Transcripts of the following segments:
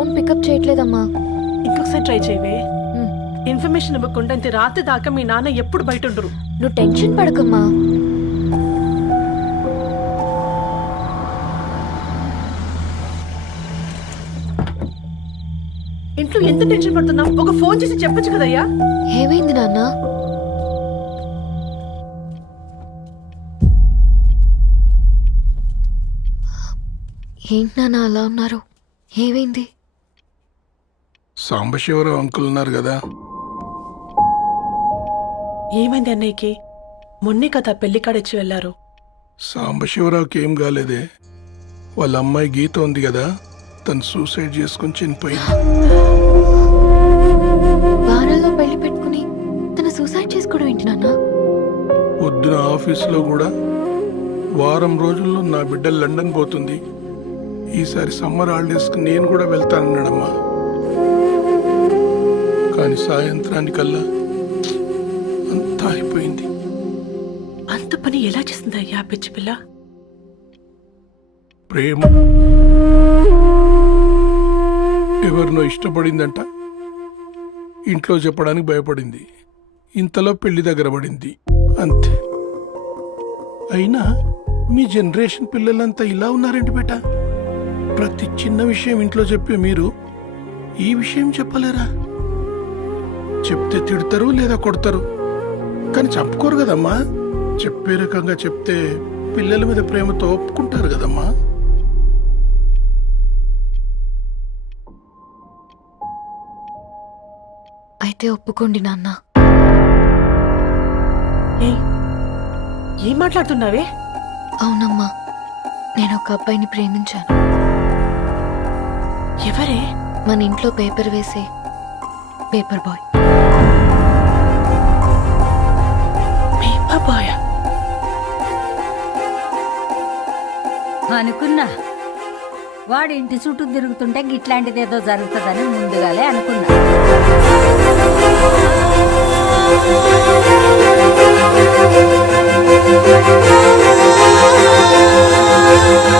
Phone pickup చేయట్లేదమ్మా. ఇంకొకసారి try చేయవే. Information ఇవ్వకుండా ఇంత రాత్రి దాకా మీ నాన్న ఎప్పుడు బయట ఉండరు. నువ్వు టెన్షన్ పడకమ్మా. ఇంట్లో ఎంత టెన్షన్ పడుతున్నావు ఒక ఫోన్ చేసి చెప్పొచ్చు కదయ్యా? ఏమైంది నాన్న? ఏంటి నాన్న అలా ఉన్నారు? ఏమైంది? సాంబశివరావు అంకుల్ ఉన్నారు కదా. ఏమైంది అన్నయ్యకి? మొన్నే కదా పెళ్ళి కాడిచ్చి వెళ్ళారు. సాంబశివరావుకి ఏం కాలేదే? వాళ్ళ అమ్మాయి గీత ఉంది కదా తను సూసైడ్ చేసుకుని చనిపోయింది. వారాల్లో పెళ్ళి పెట్టుకుని తన సూసైడ్ చేసుకోవడం ఏంటి నాన్న? పొద్దున ఆఫీసులో కూడా వారం రోజుల్లో నా బిడ్డ లండన్ పోతుంది. ఈసారి సమ్మర్ హాలిడేస్కి నేను కూడా వెళ్తానన్నాడమ్మా. కానీ సాయంత్రానికల్లా అంతా అయిపోయింది. అంత పని ఎలా చేసిందయ్యా పిచ్చి పిల్ల? ప్రేమ. ఎవరినో ఇష్టపడిందంట. ఇంట్లో చెప్పడానికి భయపడింది. ఇంతలో పెళ్ళి దగ్గర పడింది. అంతే. అయినా మీ జనరేషన్ పిల్లలంతా ఇలా ఉన్నారేంటి బేట? ప్రతి చిన్న విషయం ఇంట్లో చెప్పే మీరు ఈ విషయం చెప్పలేరా? చెప్తే తిడతారు లేదా కొడతారు? కానీ చంపుకోరు కదమ్మా. చెప్పే రకంగా చెప్తే పిల్లల మీద ప్రేమతో ఒప్పుకుంటారు కదమ్మా. అయితే ఒప్పుకోండి నాన్న. ఏయ్ ఏం మాట్లాడుతున్నావే? అవునమ్మా నేను ఒక అబ్బాయిని ప్రేమించాను. ఎవరే? మన ఇంట్లో పేపర్ వేసే పేపర్ బాయ్. బాయ్ అనుకున్నా. వాడి ఇంటి చుట్టూ తిరుగుతుంటే గిట్లాంటిదేదో జరుగుతుందని ముందుగాలే అనుకున్నా. ఏం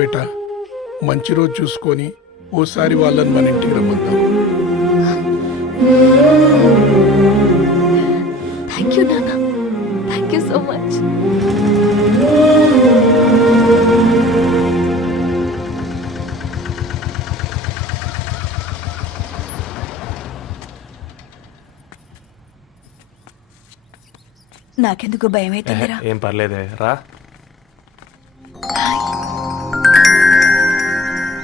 బేటా. మంచి రోజు చూసుకొని ఓసారి వాళ్ళని మన ఇంటికి రమ్మందాం. థ్యాంక్ యూ నాన్న. థ్యాంక్ యూ సో మచ్ నాకెందుకు భయం అవుతుందిరా ఏం పర్లేదే రా.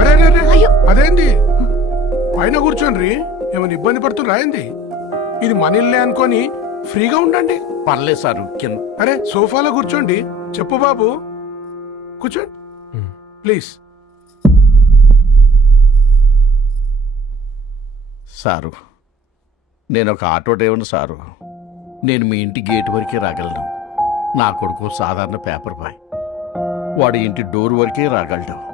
అరే అరే, అరే అదేంది? పైన కూర్చోండి ఏమైనా ఇబ్బంది పడుతున్నా ఏంది? ఇది మన ఇల్లే అనుకొని ఫ్రీగా ఉండండి. పర్లేదు సారు కింద. అరే సోఫాలో కూర్చోండి. చెప్పు బాబు. కూర్చోండి. ప్లీజ్. సారు నేను ఒక ఆటో డ్రైవర్ని సారు. నేను మీ ఇంటి గేట్ వరకే రాగలను. నా కొడుకు సాధారణ పేపర్ బాయ్. వాడి ఇంటి డోర్ వరకే రాగలడు.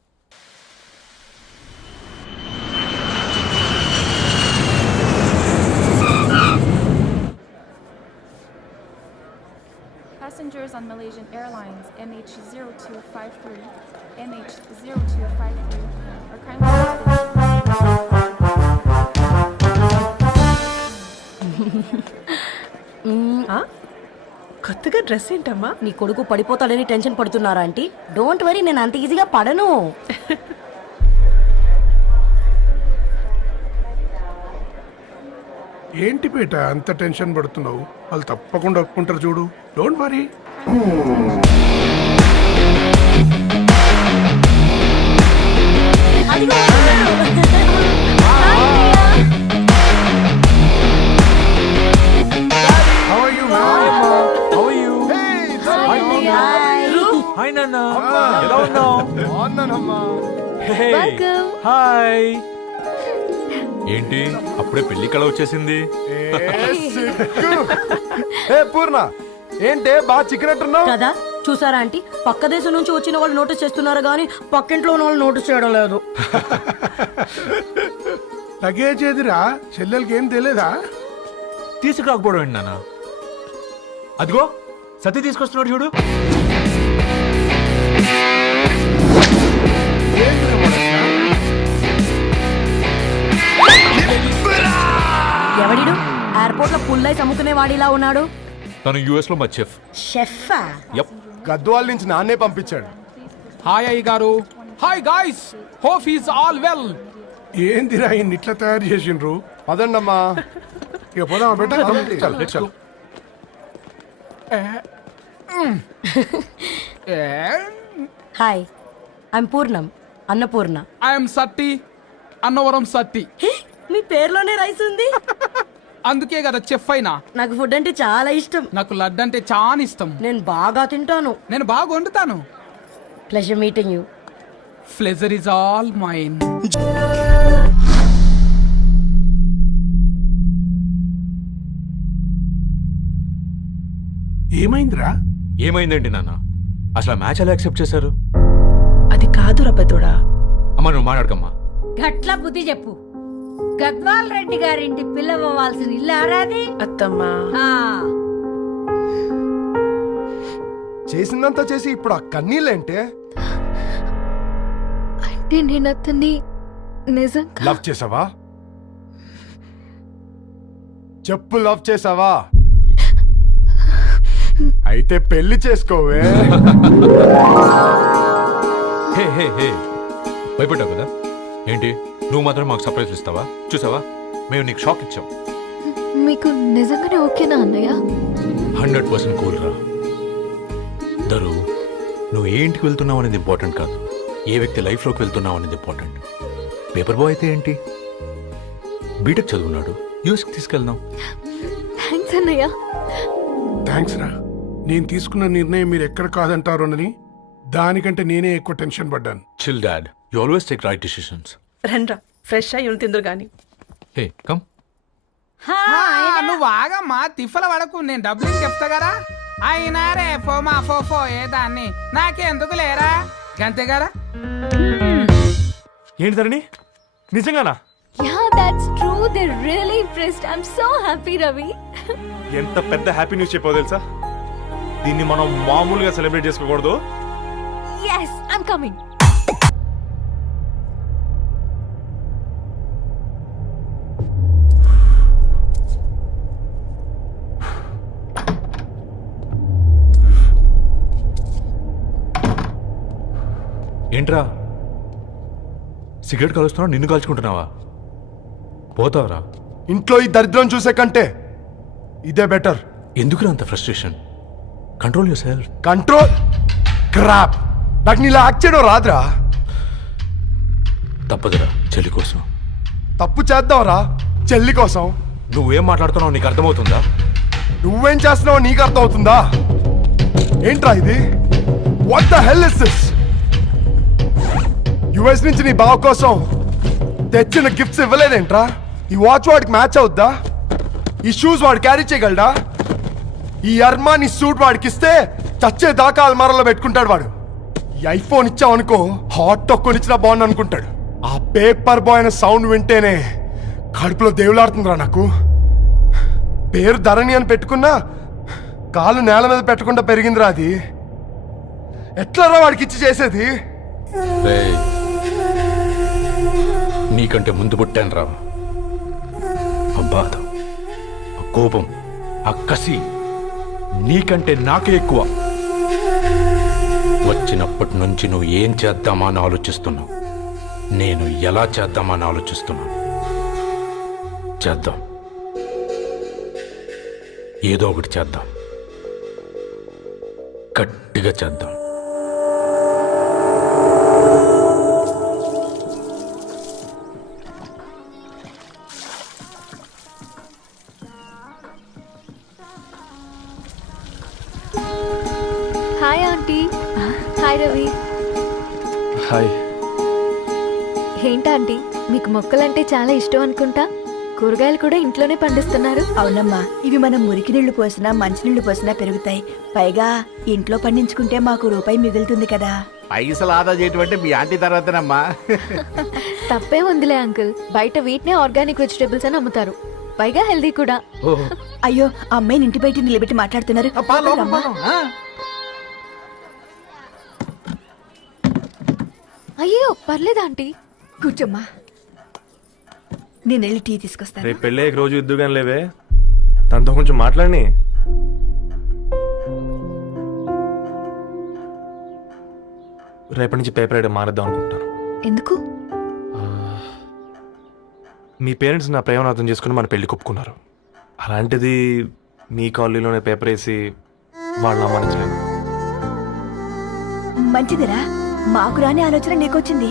Passengers on Malaysian Airlines MH0253, MH0253 are kindly. ఆ? కొత్తగా డ్రెస్ ఏంటమ్మా నీ కొడుకు పడిపోతాడని టెన్షన్ పడుతున్నారా ఆంటీ డోంట్ వరీ నేను అంత ఈజీగా పడను ఏంటి పేట అంత టెన్షన్ పడుతున్నావు? వాళ్ళు తప్పకుండా ఒప్పుకుంటారు చూడు. Don't worry How are you, ma'am? How are you? Hi ఏంటి? అప్పుడే పెళ్ళి కళ వచ్చేసింది. ఏ పూర్ణ ఏంటే బాగా చికెనట్టున్నావు కదా చూసారా ఆంటీ? పక్క దేశం నుంచి వచ్చిన వాళ్ళు నోటీస్ చేస్తున్నారు కానీ పక్కింట్లో ఉన్న వాళ్ళు నోటీస్ చేయడం లేదు. లగేజ్ ఏదిరా? చెల్లెలకి ఏం తెలియదా తీసుకురాకపోవడం ఏంటి నాన్న? అదిగో సతీ తీసుకొస్తున్నాడు చూడు. ఎయిర్పోర్ట్లో పుల్లై అమ్ముకునే వాడిలా ఉన్నాడు? తను యుఎస్లో మా చెఫ్. షెఫా? యప్. గద్వాల నుంచి నాన్నే పంపించాడు. హాయ్ అయ్య గారు. Hi guys. Hope is all well. ఏందిరా ఇన్ని ఇట్లా తయారు చేసిండ్రు? పదండమ్మా. ఇక పోదామా బెట్ట? చల్ చల్ hi. I'm Purnam Annapurna. I'm Satti Annavaram Satti మీ పేర్లోనే రైస్ ఉంది? అందుకే కదా చెఫ్ అయినా. నాకు ఫుడ్ అంటే చాలా ఇష్టం. నాకు లడ్డు అంటే చాలా ఇష్టం. నేను బాగా తింటాను. నేను బాగా వండుతాను. Pleasure meeting you pleasure is all mine ఏమైందిరా? ఏమైందండి నాన్న? అసలు మ్యాచ్ ఎలా యాక్సెప్ట్ చేశారు? అది కాదురా పెద్దోడా. అమ్మ నువ్వు మాట్లాడకమ్మా. గట్ల బుద్ధి చెప్పు. గద్వాల్ రెడ్డి గారింటి పిల్లవ్వాల్సిన ఇల్లు ఆరాది అత్తమ్మా. ఆ, చేసిందంతా చేసి ఇప్పుడు ఆ కన్నీళ్ళేంటే? అంటే నేను అతన్ని నిజంగా లవ్ చేసావా? చెప్పు లవ్ చేసావా? అయితే పెళ్ళి చేసుకోవే. హే హే హే. భయపడ్డావు కదా? ఏంటి? నువ్వు మాత్రం మాకు సర్ప్రైజ్ ఇస్తావా? చూసావా? మేము నీకు షాక్ ఇచ్చాం. మీకు నిజంగానే ఓకేనా అన్నయ్య? హండ్రెడ్ పర్సెంట్ కూల్ రా. దరు నువ్వు ఏ ఇంటికి వెళ్తున్నావు అనేది ఇంపార్టెంట్ కాదు. ఏ వ్యక్తి లైఫ్లోకి వెళ్తున్నావు అనేది ఇంపార్టెంట్. పేపర్ బాయ్ అయితే ఏంటి? బీటెక్ చదువున్నాడు. యూఎస్కి తీసుకెళ్దాం. థ్యాంక్స్ అన్నయ్య. థ్యాంక్స్ రా. నేను తీసుకున్న నిర్ణయం మీరు ఎక్కడ కాదంటారోనని దానికంటే నేనే ఎక్కువ టెన్షన్ పడ్డాను. Chill dad you always take right decisions రండ్రా ఫ్రెష్ అయ్యి ఉండి తిందురు గాని. హే కమ్ హా, నువ్వు ఆగమ్మా తిఫల పడకు నేను డబ్బులు చెప్తా కదా. అయినా రే ఫో మా ఫో ఫో ఏ దాన్ని. నాకెందుకు లేరా? గంతే కదా? ఏంటి ధరణి? నిజంగానా? Yeah that's true they really impressed I am so happy Ravi ఎంత పెద్ద హ్యాపీ న్యూస్ చెప్పావు తెలుసా? దీన్ని మనం మామూలుగా సెలబ్రేట్ చేసుకోకూడదు. Yes i'm coming. ఏంట్రా? సిగరెట్ కలుస్తున్నావు? నిన్ను కాల్చుకుంటున్నావా? పోతావరా. ఇంట్లో ఈ దరిద్రం చూసే కంటే ఇదే బెటర్ ఎందుకు అంత frustration control yourself control crap నాకు నీలా యాక్ట్ చేయడం రాదురా. తప్పదురా చెల్లి కోసం. తప్పు చేద్దాంరా చెల్లి కోసం. నువ్వేం మాట్లాడుతున్నావు నీకు అర్థమవుతుందా? నువ్వేం చేస్తున్నావో నీకు అర్థమవుతుందా? ఏంట్రా ఇది? What the hell is this US నుంచి నీ బావ కోసం తెచ్చిన గిఫ్ట్స్ ఇవ్వలేదేంట్రా? ఈ వాచ్ వాడికి మ్యాచ్ అవుద్దా? ఈ షూస్ వాడు క్యారీ చేయగలడా? ఈ అర్మాని సూట్ వాడికి ఇస్తే చచ్చే దాకా అల్మారాలో పెట్టుకుంటాడు వాడు. ఈ ఐఫోన్ ఇచ్చావనుకో హాట్ తొక్కుని ఇచ్చినా బాగుంది అనుకుంటాడు ఆ పేపర్ బాయ్ అనే సౌండ్ వింటేనే కడుపులో దేవులాడుతుందిరా నాకు. పేరు ధరణి అని పెట్టుకున్నా కాలు నేల మీద పెట్టకుండా పెరిగిందిరా అది. ఎట్లారా వాడికి ఇచ్చి చేసేది? రేయ్, నీకంటే ముందు పుట్టాను రా. ఆ బాధ ఆ కోపం ఆ కసి నీకంటే నాకే ఎక్కువ. వచ్చినప్పటి నుంచి నువ్వు ఏం చేద్దామా అని ఆలోచిస్తున్నావు? నేను ఎలా చేద్దామా అని ఆలోచిస్తున్నాను? చేద్దాం. ఏదో ఒకటి చేద్దాం. గట్టిగా చేద్దాం. హాయ్. ఏంటా ఆంటీ మీకు మొక్కలంటే చాలా ఇష్టం అనుకుంటా? కూరగాయలు కూడా ఇంట్లోనే పండిస్తున్నారు. అవునమ్మా ఇవి మనం మురికి నీళ్ళు పోసినా మంచినీళ్ళు పోసినా పెరుగుతాయి. పైగా ఇంట్లో పండించుకుంటే మాకు రూపాయి మిగులుతుంది కదా. పైసలు ఆదా చేయటం అంటే మీ ఆంటీ తర్వాతనమ్మా. తప్పే ఉందిలే అంకుల్. బయట వీటినే ఆర్గానిక్ వెజిటేబుల్స్ అని అమ్ముతారు. పైగా హెల్దీ కూడా. అయ్యో ఆ అమ్మాయిని ఇంటి బయట నిలబెట్టి మాట్లాడుతున్నారు. అయ్యో పర్లేదు ఆంటీ? కూర్చోమ్మా. నేను వెళ్ళి టీ తీసుకొస్తాను. రేపు పెళ్ళే రోజు ఇద్దుగాని లేవే? తనతో కొంచెం మాట్లాడి రేపటి నుంచి పేపర్ వేయడం మానేద్దాం అనుకుంటాను ఎందుకు? మీ పేరెంట్స్ నా ప్రేమను అర్థం చేసుకుని మన పెళ్ళి ఒప్పుకున్నారు అలాంటిది మీ కాలనీలోనే పేపర్ వేసి వాళ్ళని అవమానించలేను మంచిదిరా. మాకు రాని ఆలోచన నీకొచ్చింది.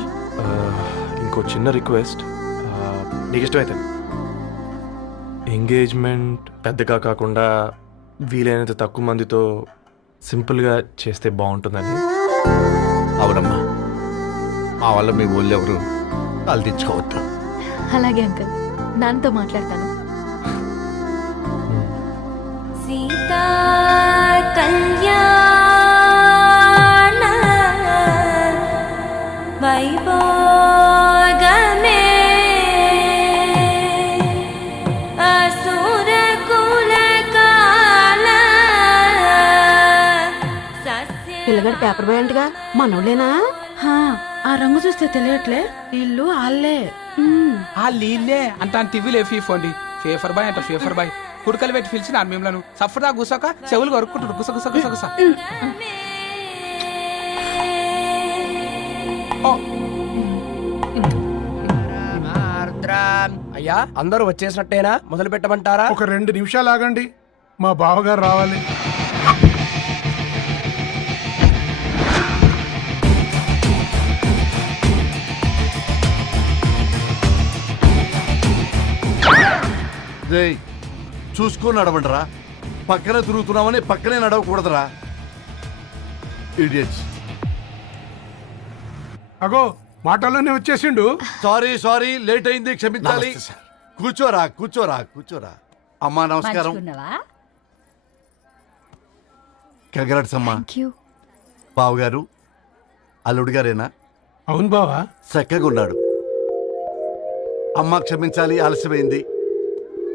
ఇంకో చిన్న రిక్వెస్ట్. నీకు ఇష్టమైతే ఎంగేజ్మెంట్ పెద్దగా కాకుండా వీలైనంత తక్కువ మందితో సింపుల్గా చేస్తే బాగుంటుందని. అవునమ్మా. మా వల్ల మీ ఊళ్ళో ఎవరు వాళ్ళు తెచ్చుకోవద్దు అలాగే అంకుల్. నాన్నతో మాట్లాడతాను. సీతా పేపర్ బాయ్ అంటగా మనోళ్ళేనా? హా, ఆ రంగు చూస్తే తెలియట్లే. ఇల్లు ఆళ్ళే మ్మ్. ఆ లీల్లే అంత టీవీలో ఫీఫోండి ఫేఫర్ బాయ్ అంట ఫేఫర్ బాయ్. కుడకలు పెట్టి పిలిచిన మిమ్మల్ని సఫర్దా గుసక చెవులు కొరుక్కుంటారు గుస గుస గుస గుస. ఓ, అయ్యా అందరూ వచ్చేసినట్టేనా? మొదలు పెట్టమంటారా ఒక రెండు నిమిషాలు ఆగండి. మా బావగారు రావాలి. రేయ్ చూసుకొని నడవండిరా. పక్కనే తిరుగుతున్నామని పక్కనే నడవకూడదురా. ఇడియట్స్ అగో మాటల్లోనే వచ్చేసిండు. సారీ సారీ లేట్ అయింది క్షమించాలి. కూర్చోరా కూర్చోరా కూర్చోరా. అమ్మా నమస్కారం. మంచుకున్నావా కంగ్రాట్స్ అమ్మా. థ్యాంక్ యూ బావగారు అల్లుడు గారేనా? అవును బావా. చక్కగా ఉన్నాడు. అమ్మ క్షమించాలి ఆలస్యమైంది.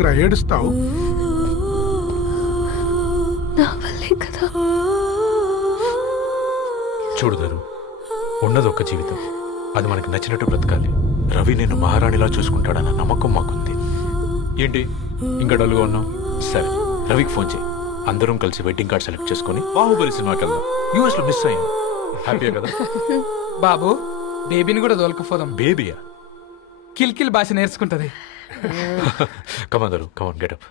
నీవెందుకురా ఏడుస్తావు? నా వల్లే కదా. చూడుదరు ఉన్నది ఒక్క జీవితం. అది మనకి నచ్చినట్టు బ్రతకాలి. రవి నేను మహారాణిలా చూసుకుంటాడన్న నమ్మకం మాకుంది. ఏంటి? ఇంకా డల్గా ఉన్నావు? సరే రవికి ఫోన్ చేయి. అందరం కలిసి వెడ్డింగ్ కార్డ్ సెలెక్ట్ చేసుకొని బాహుబలి సినిమాకి వెళ్దాం. యూఎస్లో మిస్ అయ్యాం. హ్యాపీయా కదా? బాబు బేబీని కూడా దొలకపోదాం బేబీయా? కిల్కిల్ భాష నేర్చుకుంటది. కమాన్ దరు కమాన్ గెటప్